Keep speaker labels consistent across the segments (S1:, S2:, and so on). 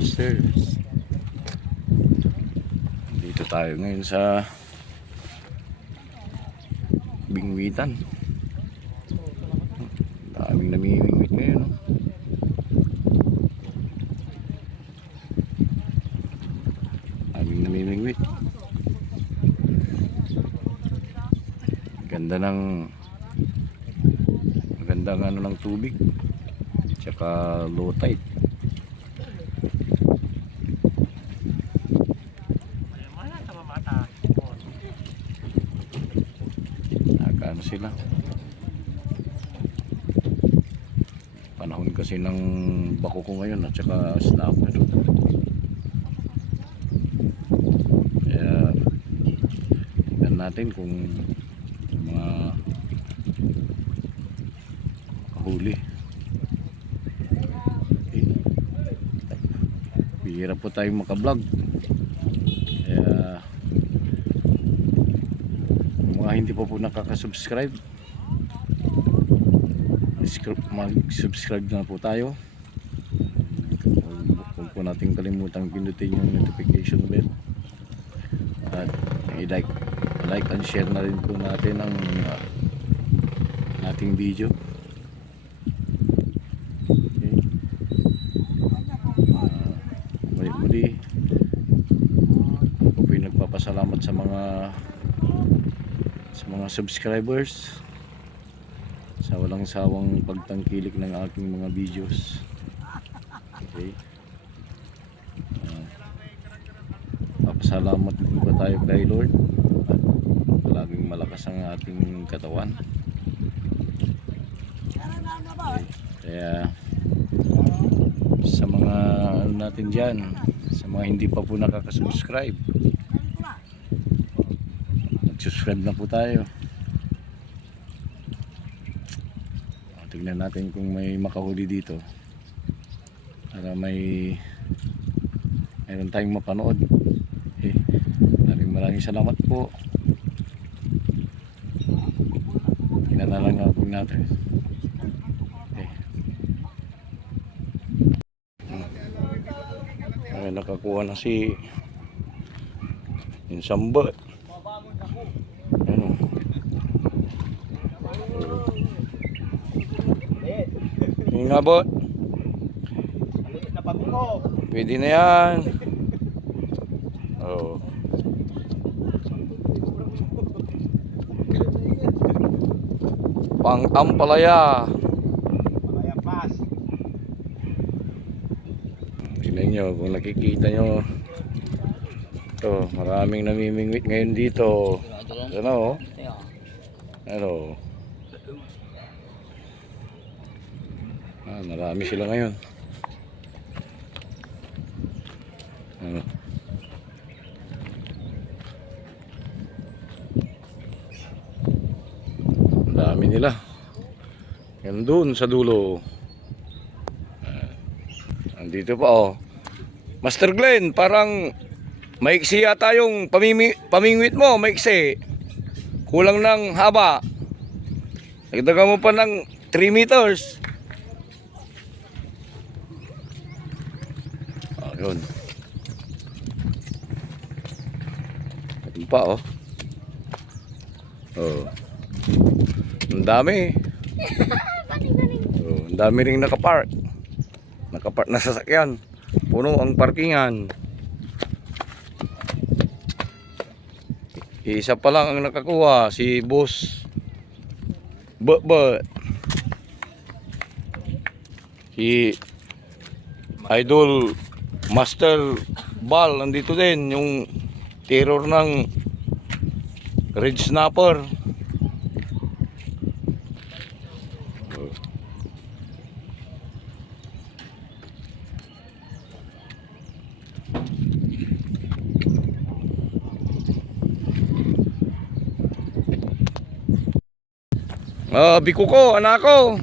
S1: Masters. Dito tayo ngayon sa Bingwitan. Daming namimingwit ngayon. Oh. Daming namimingwit. Ganda ng maganda ng ano ng tubig. Tsaka low tide. Sila. Panahon kasi ng bako ko ngayon at saka snapper. Kaya tignan natin kung mga huli. Okay. Bihira po tayong makablog. Kaya mga hindi pa po nakaka-subscribe. Subscribe- mag-subscribe na po tayo. Huwag po natin kalimutang pindutin yung notification bell. At i-like like and share na rin po natin ang uh, ating video. Okay. Ah, muli muli. Ako po nagpapasalamat sa mga sa mga subscribers sa walang sawang pagtangkilik ng aking mga videos. Okay. Uh, papasalamat din po tayo kay Lord. At palaging malakas ang ating katawan. Okay. kaya sa mga ano natin dyan sa mga hindi pa po nakakasubscribe mag-subscribe na po tayo. O, tignan natin kung may makahuli dito. Para may mayroon tayong mapanood. Eh, maraming maraming salamat po. Tignan na lang natin. Eh. ay nakakuha na si yung samba ano yung nga bot
S2: Maliit na pagko.
S1: Pwede na yan. Oh. Pang ampalaya.
S2: Kaya pas.
S1: Tingnan nyo kung nakikita nyo. Ito, maraming namimingwit ngayon dito. Ano? Ano? Ah, marami sila ngayon. Ano? Ang dami nila. Yan doon sa dulo. Ah, andito pa oh. Master Glenn, parang maiksi yata yung pamimi, pamingwit mo, maiksi. Kulang ng haba. Nagdagan mo pa ng 3 meters. Oh, yun. Ayun pa oh. Oh. Ang dami. Oh, ang dami ring nakapark. Nakapark na sasakyan. Puno ang parkingan. Isa pa lang ang nakakuha, si Boss But Si Idol Master Ball nandito din yung terror ng Red Snapper. Ah, bikuko, anak ko.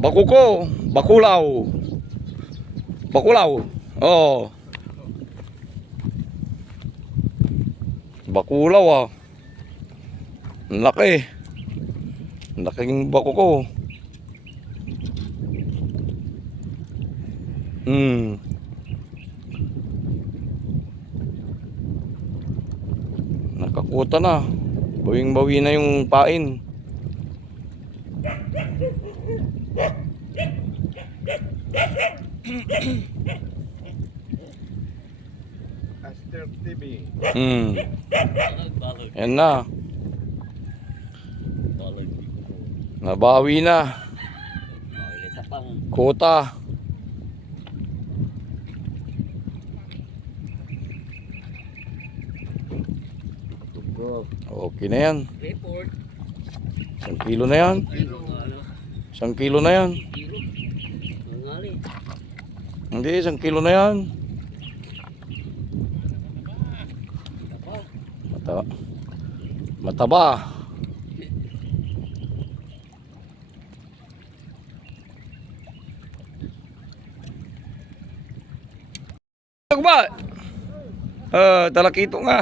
S1: Bakuko, bakulaw. Bakulaw. Oh. Bakulaw ah. Laki. Laking bakuko. Hmm. Nakakuta na. Bawing-bawi na yung pain.
S2: TV.
S1: Hmm. Yan na. Nabawi na. Kota. Okay na yan. Isang kilo na yan. Isang kilo na yan. Hindi, isang kilo na yan. Mataba. Ba? Ah, talakito nga.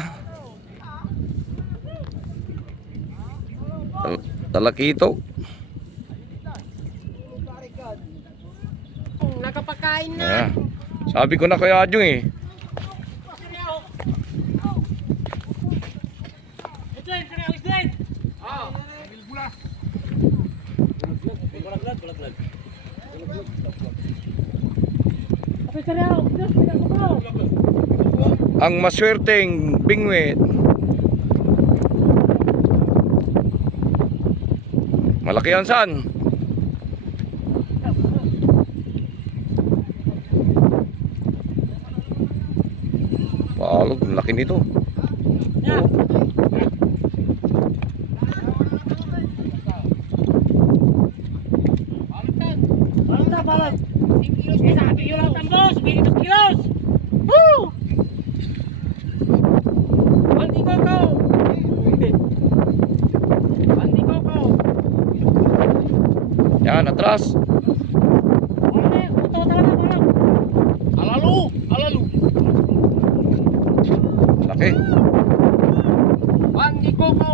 S1: Tal- talakito.
S3: Nakapakain na.
S1: Yeah. Sabi ko na kay Adjong eh.
S3: Ito yun, kaya ito yun. Ah. Ka rin Diyos, pinag-ubaw.
S1: Ang maswerteng bingwit. Malaki yan saan? Palog, ang laki nito.
S3: Yeah. Balag na, balag. Sabi yun lang tambos, 22 kilos. Woo! Bandi ko ko. Bandi ko ko.
S1: Yan, atras.
S2: Alalu! Alalu!
S1: Laki.
S3: Bandi ko ko.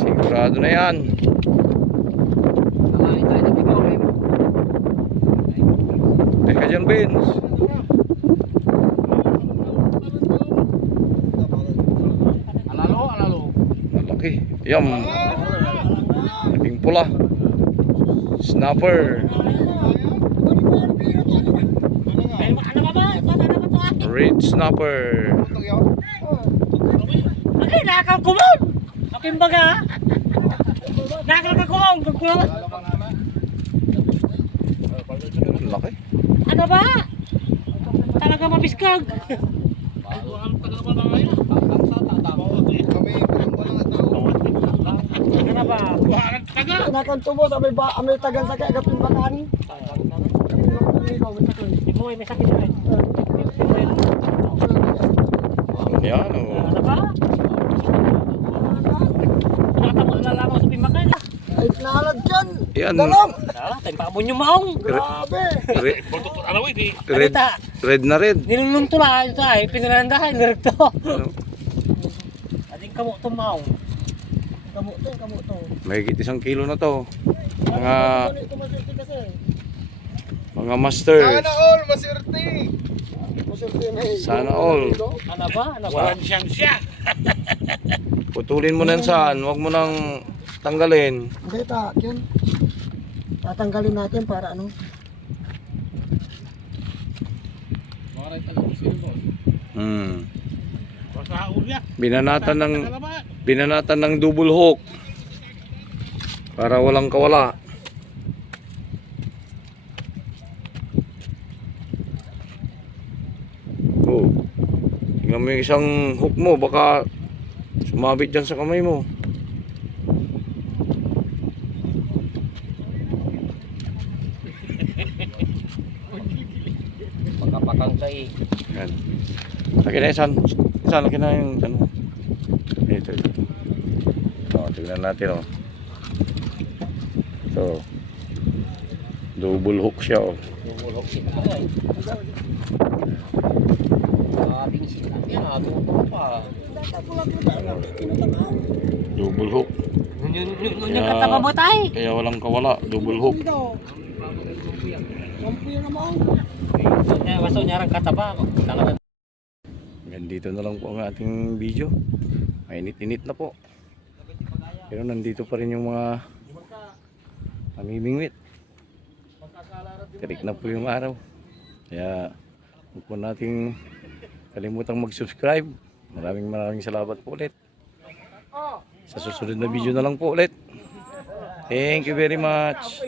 S1: Sigurado na yan.
S3: Ay, tayo na bigaw mo.
S1: Teka dyan, Vince.
S2: Alalu! Alalu!
S1: Malaki. Yan. Laking pula. Snapper. Red snapper.
S3: Ay, nakakal kumon! Aking baga, ha? Nakakal ka kumon, kumon.
S1: Laki.
S3: Ano ba? Talaga mabiskag. Ano ba?
S4: Kinakan tubo sa may ba may tagan sa kay agapin bakan.
S3: Di mo, may sakit na eh.
S1: Yan, oh.
S3: Ano ba? Nakatamo na lamang sa pimakay na.
S4: Ay nalad dyan.
S1: Yan.
S4: Dalam.
S3: Tara, tayo pa mo yung maong.
S4: Grabe.
S1: Red,
S3: Ano
S1: red,
S3: ta?
S1: red na red.
S3: Nilulunto na, ito ay, pinalandahan, niragto.
S1: Ano?
S3: Ading kamo itong maong.
S4: Kamu to, kamu to.
S1: May isang kilo na to. Mga, mga masters.
S2: all! Masirti!
S4: Masirti na eh.
S1: Sana all.
S3: Ano ba? Ano ba?
S2: siyang siya!
S1: Putulin mo na yan saan. Huwag mo nang tanggalin.
S4: Hindi ta, yun. Tatanggalin natin para ano?
S1: Hmm.
S2: Pasaul ya!
S1: Binanatan ng binanatan ng double hook. Para walang kawala. Oh. Tingnan mo yung isang hook mo, baka sumabit dyan sa kamay mo. Laki na yan, san? San, laki na yung ano. Ito, ito. O, tignan natin, o. So, double hook siya, o.
S3: Bumulok si Pagay.
S2: Ating silang yan, atuto pa.
S1: Double hook. Kaya-
S3: yung kataba mo tayo.
S1: Kaya walang kawala. Double hook.
S3: Kaya waso niya rin kataba. Talaga.
S1: Dito na lang po ang ating video. Mainit-init na po. Pero nandito pa rin yung mga mamimingwit. Tirik na po yung araw. Kaya huwag po nating kalimutang mag-subscribe. Maraming maraming salamat po ulit. Sa susunod na video na lang po ulit. Thank you very much.